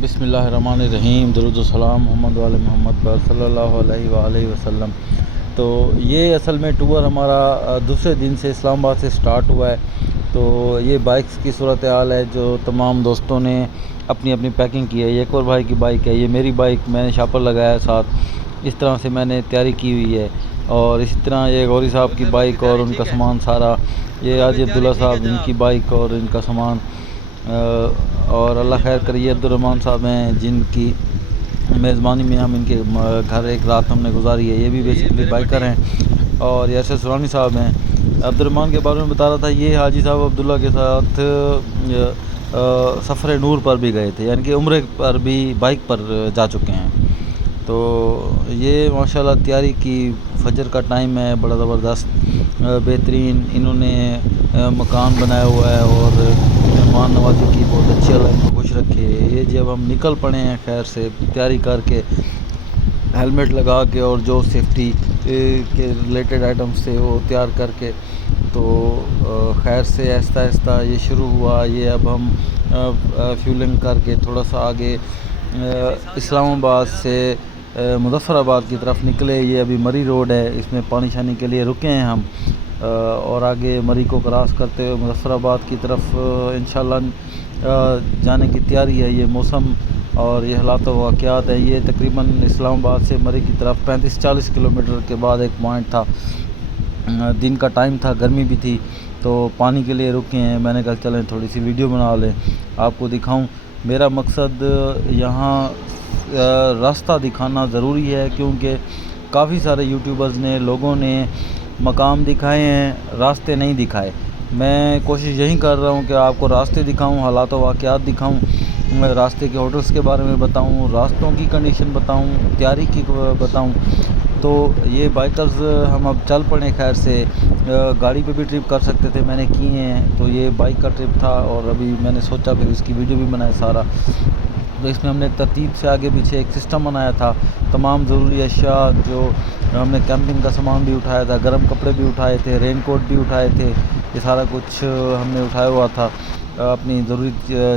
بسم اللہ الرحمن الرحیم، درود و سلام محمد وعلی محمد پر صلی اللہ علیہ وآلہ وسلم۔ تو یہ اصل میں ٹور ہمارا دوسرے دن سے اسلام آباد سے سٹارٹ ہوا ہے۔ تو یہ بائکس کی صورتحال ہے جو تمام دوستوں نے اپنی اپنی پیکنگ کی ہے۔ یہ ایک اور بھائی کی بائک ہے، یہ میری بائک، میں نے شاپر لگایا ہے ساتھ، اس طرح سے میں نے تیاری کی ہوئی ہے۔ اور اسی طرح یہ غوری صاحب کی بائک اور ان کا سامان سارا، یہ حاجی عبداللہ صاحب ان کی بائک اور ان کا سامان، اور اللہ خیر کریے عبدالرحمن صاحب ہیں جن کی میزبانی میں ہم ان کے گھر ایک رات ہم نے گزاری ہے۔ یہ بھی بیسکلی بائکر ہیں۔ اور یاسر سورانی صاحب ہیں۔ عبدالرحمن کے بارے میں بتا رہا تھا، یہ حاجی صاحب عبداللہ کے ساتھ سفر نور پر بھی گئے تھے، یعنی کہ عمرے پر بھی بائک پر جا چکے ہیں۔ تو یہ ماشاءاللہ تیاری کی، فجر کا ٹائم ہے، بڑا زبردست بہترین انہوں نے مکان بنایا ہوا ہے اور مہمان نوازی کی بہت اچھی، اللہ ان کو خوش رکھے۔ یہ جب ہم نکل پڑے ہیں خیر سے تیاری کر کے، ہیلمٹ لگا کے اور جو سیفٹی کے ریلیٹڈ آئٹمس تھے وہ تیار کر کے، تو خیر سے آہستہ آہستہ یہ شروع ہوا۔ یہ اب ہم فیولنگ کر کے تھوڑا سا آگے اسلام آباد سے مظفر آباد کی طرف نکلے۔ یہ ابھی مری روڈ ہے، اس میں پانی شانی کے لیے رکے ہیں ہم، اور آگے مری کو کراس کرتے ہوئے مظفر آباد کی طرف انشاءاللہ جانے کی تیاری ہے۔ یہ موسم اور یہ حالات و واقعات ہیں۔ یہ تقریباً اسلام آباد سے مری کی طرف 35-40 کلومیٹر کے بعد ایک پوائنٹ تھا، دن کا ٹائم تھا، گرمی بھی تھی، تو پانی کے لیے رکے ہیں۔ میں نے کہا چلیں تھوڑی سی ویڈیو بنا لیں، آپ کو دکھاؤں۔ میرا مقصد یہاں راستہ دکھانا ضروری ہے، کیونکہ کافی سارے یوٹیوبرز نے، لوگوں نے مقام دکھائے ہیں، راستے نہیں دکھائے۔ میں کوشش یہی کر رہا ہوں کہ آپ کو راستے دکھاؤں، حالات و واقعات دکھاؤں، میں راستے کے ہوٹلز کے بارے میں بتاؤں، راستوں کی کنڈیشن بتاؤں، تیاری کی بتاؤں۔ تو یہ بائکرز ہم اب چل پڑے خیر سے، گاڑی پہ بھی ٹرپ کر سکتے تھے، میں نے کی ہیں، تو یہ بائک کا ٹرپ تھا اور ابھی میں نے سوچا پھر اس کی ویڈیو بھی بنائے سارا۔ تو اس میں ہم نے ایک ترتیب سے آگے پیچھے ایک سسٹم بنایا تھا، تمام ضروری اشیاء جو ہم نے کیمپنگ کا سامان بھی اٹھایا تھا، گرم کپڑے بھی اٹھائے تھے، رین کوٹ بھی اٹھائے تھے، یہ سارا کچھ ہم نے اٹھایا ہوا تھا۔ اپنی ضروری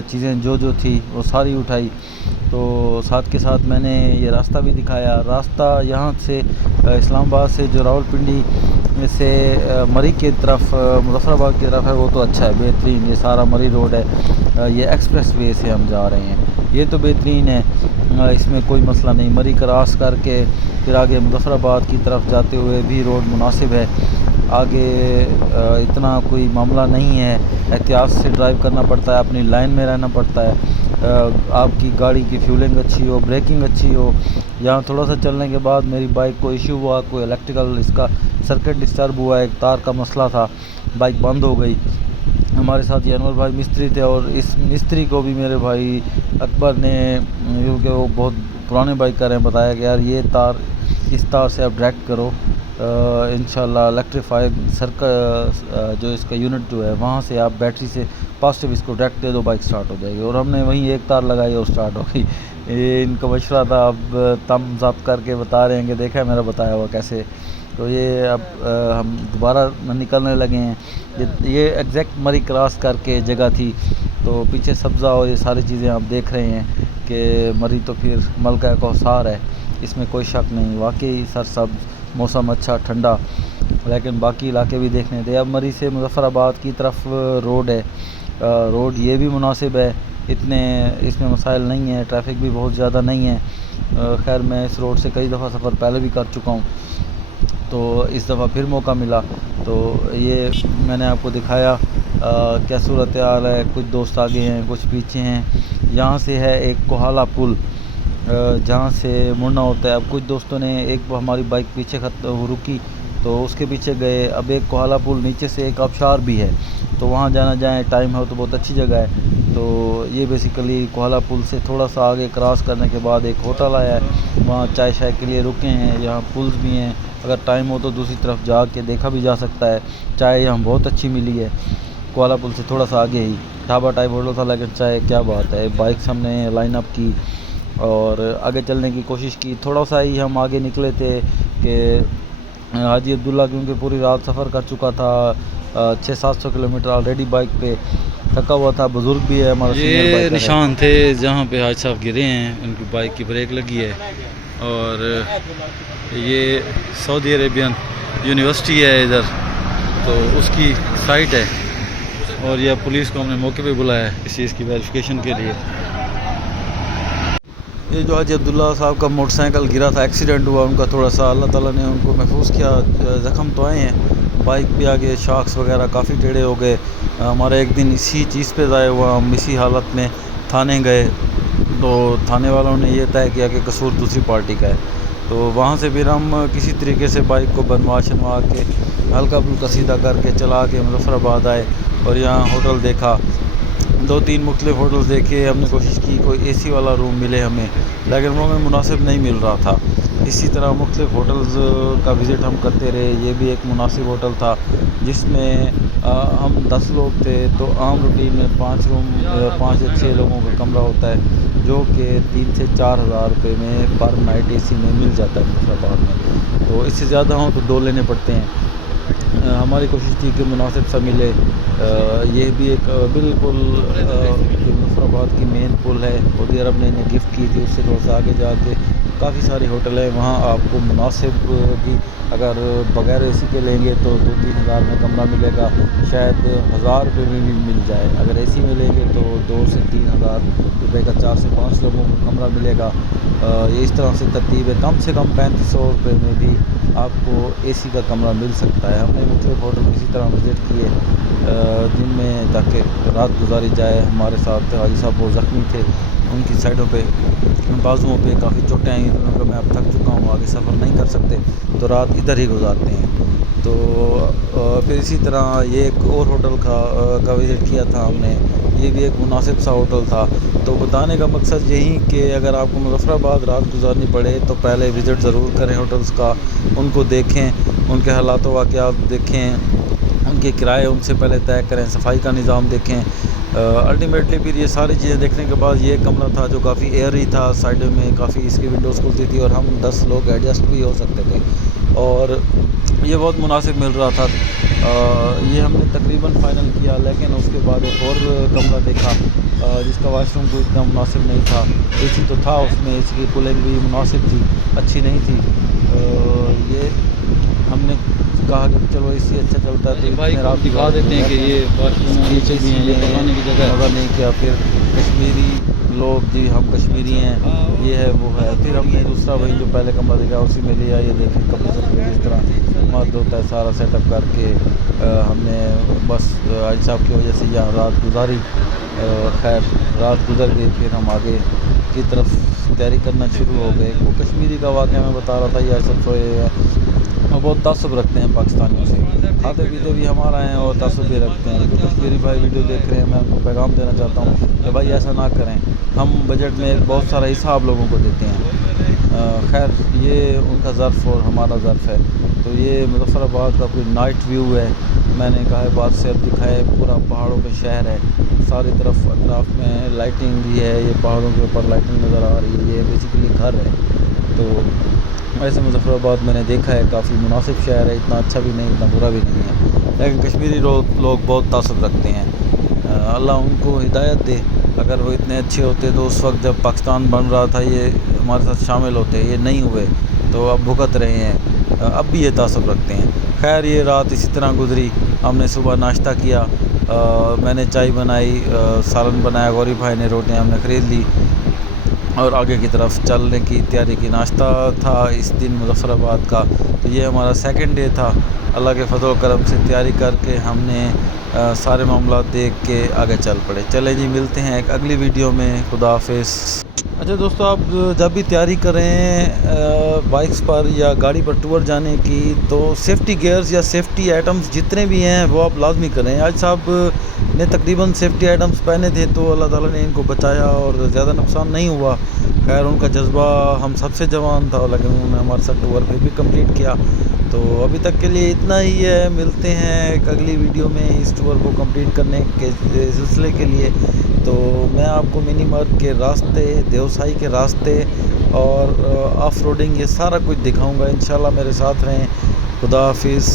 چیزیں جو تھی وہ ساری اٹھائی۔ تو ساتھ کے ساتھ میں نے یہ راستہ بھی دکھایا۔ راستہ یہاں سے اسلام آباد سے جو راولپنڈی سے مری کی طرف، مظفر آباد کی طرف ہے، وہ تو اچھا ہے، بہترین۔ یہ سارا مری روڈ ہے، یہ ایکسپریس وے سے ہم جا رہے ہیں، یہ تو بہترین ہے، اس میں کوئی مسئلہ نہیں۔ مری کراس کر کے پھر آگے مظفر آباد کی طرف جاتے ہوئے بھی روڈ مناسب ہے، آگے اتنا کوئی معاملہ نہیں ہے۔ احتیاط سے ڈرائیو کرنا پڑتا ہے، اپنی لائن میں رہنا پڑتا ہے، آپ کی گاڑی کی فیولنگ اچھی ہو، بریکنگ اچھی ہو۔ یہاں تھوڑا سا چلنے کے بعد میری بائک کو ایشو ہوا، کوئی الیکٹریکل اس کا سرکٹ ڈسٹرب ہوا، ایک تار کا مسئلہ تھا، بائک بند ہو گئی۔ ہمارے ساتھ یہ انور بھائی مستری تھے، اور اس مستری کو بھی میرے بھائی اکبر نے، کیونکہ وہ بہت پرانے بائکر ہیں، بتایا کہ یار یہ تار، اس تار سے آپ ڈائریکٹ کرو، انشاءاللہ الیکٹریفائی جو اس کا یونٹ جو ہے وہاں سے آپ بیٹری سے پازیٹیو اس کو ڈائریکٹ دے دو، بائک سٹارٹ ہو جائے گی۔ اور ہم نے وہیں ایک تار لگائی اور سٹارٹ ہو گئی۔ یہ ان کا مشورہ تھا، اب تم ضبط کر کے بتا رہے ہیں کہ دیکھا ہے میرا بتایا ہوا کیسے۔ تو یہ اب ہم دوبارہ نکلنے لگے ہیں۔ یہ ایگزیکٹ مری کراس کر کے جگہ تھی، تو پیچھے سبزہ اور یہ ساری چیزیں آپ دیکھ رہے ہیں کہ مری تو پھر ملکہ کوثر ہے، اس میں کوئی شک نہیں، واقعی سرسبز، موسم اچھا ٹھنڈا، لیکن باقی علاقے بھی دیکھنے تھے۔ اب مری سے مظفر آباد کی طرف روڈ ہے، روڈ یہ بھی مناسب ہے، اتنے اس میں مسائل نہیں ہیں، ٹریفک بھی بہت زیادہ نہیں ہے۔ خیر میں اس روڈ سے کئی دفعہ سفر پہلے بھی کر چکا ہوں، تو اس دفعہ پھر موقع ملا، تو یہ میں نے آپ کو دکھایا کیا صورتحال ہے۔ کچھ دوست آگے ہیں، کچھ پیچھے ہیں۔ یہاں سے ہے ایک کوہالہ پل جہاں سے مڑنا ہوتا ہے۔ اب کچھ دوستوں نے، ایک ہماری بائک پیچھے رکی تو اس کے پیچھے گئے۔ اب ایک کوہالہ پل نیچے سے ایک آبشار بھی ہے، تو وہاں جانا جائیں، ٹائم ہے تو بہت اچھی جگہ ہے۔ تو یہ بیسیکلی کوہالہ پل سے تھوڑا سا آگے کراس کرنے کے بعد ایک ہوٹل آیا ہے، وہاں چائے شائے کے لیے رکے ہیں۔ یہاں پلز بھی ہیں، اگر ٹائم ہو تو دوسری طرف جا کے دیکھا بھی جا سکتا ہے۔ چائے یہاں بہت اچھی ملی ہے، کوہالہ پل سے تھوڑا سا آگے ہی ڈھابا ٹائپ ہوٹل تھا، لیکن چائے کیا بات ہے۔ بائکس ہم نے لائن اپ کی اور آگے چلنے کی کوشش کی۔ تھوڑا سا ہی ہم آگے نکلے تھے کہ حاجی عبداللہ کیونکہ پوری رات سفر کر چکا تھا، 600-700 کلومیٹر آلریڈی بائک پہ، थका हुआ था, बुज़ुर्ग भी है हमारा। ये निशान थे जहाँ पे हाज साहब गिरे हैं, उनकी बाइक की ब्रेक लगी है। और ये सऊदी अरेबियन यूनिवर्सिटी है इधर, तो उसकी साइट है। और यह पुलिस को हमने मौके पे बुलाया है इस चीज़ की वेरिफिकेशन के लिए। ये जो हाजी अब्दुल्ला साहब का मोटरसाइकिल गिरा था, एक्सीडेंट हुआ उनका, थोड़ा सा अल्लाह ताला ने उनको महफूज किया, ज़ख्म तो आए हैं, बाइक भी आगे शॉक्स वगैरह काफ़ी टेढ़े हो गए। हमारा एक दिन इसी चीज़ पे ज़ाया हुआ, हम इसी हालत में थाने गए, तो थाने वालों ने ये तय किया कि कसूर दूसरी पार्टी का है। तो वहाँ से फिर हम किसी तरीके से बाइक को बनवा शनवा के हल्का फुल्का सीधा करके चला के मुजफ्फराबाद आए और यहाँ होटल देखा, 2-3 मुख्तलिफ होटल्स देखे, हमने कोशिश की कोई एसी वाला रूम मिले हमें, लेकिन वो हमें मुनासिब नहीं मिल रहा था। इसी तरह मुख्तलिफ होटल्स का विज़िट हम करते रहे। ये भी एक मुनासिब होटल था जिसमें हम 10 लोग थे, तो आम रूटीन में 5 या 6 लोगों का कमरा होता है, जो कि 3 से 4 हज़ार रुपये में पर नाइट एसी में मिल जाता है मुजफ्फराबाद में। तो इससे ज़्यादा हो तो 2 लेने पड़ते हैं। हमारी कोशिश थी कि मुनासिब सा मिले। ये भी एक बिल्कुल जो मुजफ्फराबाद की मेन पुल है, सऊदी अरब ने इन्हें गिफ्ट की थी, उससे थोड़ा सा आगे जाके काफ़ी सारे होटल हैं, वहाँ आपको मुनासिब भी, अगर बग़ैर एसी के लेंगे तो 2-3 हज़ार में कमरा मिलेगा, शायद 1000 रुपये में भी मिल जाए। अगर एसी में लेंगे तो 2 से 3 हज़ार रुपये का 4 से 5 लोगों को कमरा मिलेगा। ये इस तरह से तरतीब है। कम से कम 3500 रुपये में भी आपको एसी का कमरा मिल सकता है। हमने मुख्तलिफ होटल इसी तरह विज़िट किए जिनमें ताकि रात गुजारी जाए। हमारे साथ हाजी साहब वो ज़ख्मी थे, उनकी साइडों पे, बाजुओं पे काफ़ी चोटें आई, तो उन्होंने कहा मैं अब थक चुका हूँ, आगे सफ़र नहीं कर सकते, तो रात इधर ही गुजारते हैं। तो फिर इसी तरह ये एक और होटल का विज़िट किया था हमने, ये भी एक मुनासिब सा होटल था। तो बताने का मकसद यही कि अगर आपको मुजफ्फराबाद रात गुजारनी पड़े तो पहले विज़िट ज़रूर करें होटल्स का, उनको देखें, उनके हालात वाक़यात देखें, उनके किराए उनसे पहले तय करें, सफाई का निज़ाम देखें। अल्टीमेटली फिर ये सारी चीज़ें देखने के बाद ये कमरा था जो काफ़ी एयरी था, साइड में काफ़ी इसकी विंडोज़ खुलती थी और हम 10 लोग एडजस्ट भी हो सकते थे, और ये बहुत मुनासिब मिल रहा था। ये हमने तकरीबन फ़ाइनल किया, लेकिन उसके बाद एक और कमरा देखा जिसका वाशरूम कोई इतना मुनासिब नहीं था। एसी तो था उसमें, एसी की कूलिंग भी मुनासिब थी, अच्छी नहीं थी। ये हमने कहा कि चलो एसी अच्छा चलता है तो भाई आप दिखा देते हैं कि ये वाशरूम नीचे भी हैं, ये पकाने की जगह मज़ा नहीं किया। फिर कश्मीरी लोग, जी हम कश्मीरी हैं, ये है वो है। फिर हमने दूसरा वही जो पहले कमरा देखा उसी में लिया। ये देखिए कपड़े सपड़े जिस तरह मर्द होता है सारा सेटअप करके हमने बस हाजी साहब की वजह से यहाँ रात गुजारी। खैर रात गुजर गई, फिर हम आगे की तरफ तैयारी करना शुरू हो गए। वो कश्मीरी का वाक़या मैं बता रहा था, ये सब सोए और बहुत तासुब रखते हैं पाकिस्तानियों से, खाते पीते भी हमारा हैं और तासुब भी रखते हैं। जो कश्मीरी भाई वीडियो देख रहे हैं, मैं उनको पैगाम देना चाहता हूँ कि भाई ऐसा ना करें। हम बजट में बहुत सारा हिस्सा आप लोगों को देते हैं। खैर ये उनका ज़र्फ़ और हमारा ज़र्फ़ है। तो ये मुजफ्फराबाद का कोई नाइट व्यू है, मैंने कहा है बात से अब दिखाए, पूरा पहाड़ों पे शहर है, सारी तरफ अतराफ़ में लाइटिंग भी है, ये पहाड़ों के ऊपर लाइटिंग नज़र आ रही है, ये बेसिकली घर है। तो वैसे मुजफ्फराबाद मैंने देखा है काफ़ी मुनासिब शहर है, इतना अच्छा भी नहीं इतना बुरा भी नहीं है, लेकिन कश्मीरी लोग बहुत तासुब रखते हैं। अल्लाह उनको हिदायत दे। अगर वो इतने अच्छे होते तो उस वक्त जब पाकिस्तान बन रहा था ये हमारे साथ शामिल होते, ये नहीं हुए तो अब भुगत रहे हैं, अब भी ये तासुब रखते हैं। खैर ये रात इसी तरह गुजरी। हमने सुबह नाश्ता किया, मैंने चाय बनाई, सालन बनाया, गौरी भाई ने रोटियां हमने ख़रीद ली और आगे की तरफ चलने की तैयारी की। नाश्ता था इस दिन मुजफ्फराबाद का, तो ये हमारा सेकंड डे था। अल्लाह के फजल करम से तैयारी करके हमने सारे मामला देख के आगे चल पड़े। चले जी, मिलते हैं एक अगली वीडियो में। खुदा हाफिज़। अच्छा दोस्तों, आप जब भी तैयारी करें बाइक्स पर या गाड़ी पर टूर जाने की, तो सेफ़्टी गियर्स या सेफ़्टी आइटम्स जितने भी हैं वो आप लाजमी करें। आज साहब ने तकरीबन सेफ़्टी आइटम्स पहने थे तो अल्लाह ताला ने इनको बचाया और ज़्यादा नुकसान नहीं हुआ। खैर उनका जज्बा हम सबसे जवान था, लेकिन उन्होंने हमारे साथ टूर फिर भी कंप्लीट किया। तो अभी तक के लिए इतना ही है, मिलते हैं एक अगली वीडियो में इस टूर को कंप्लीट करने के सिलसिले के लिए। तो मैं आपको मिनी मर्ग के रास्ते, देवसाई के रास्ते और ऑफ रोडिंग ये सारा कुछ दिखाऊंगा। इंशाल्लाह मेरे साथ रहें। खुदा हाफिज़।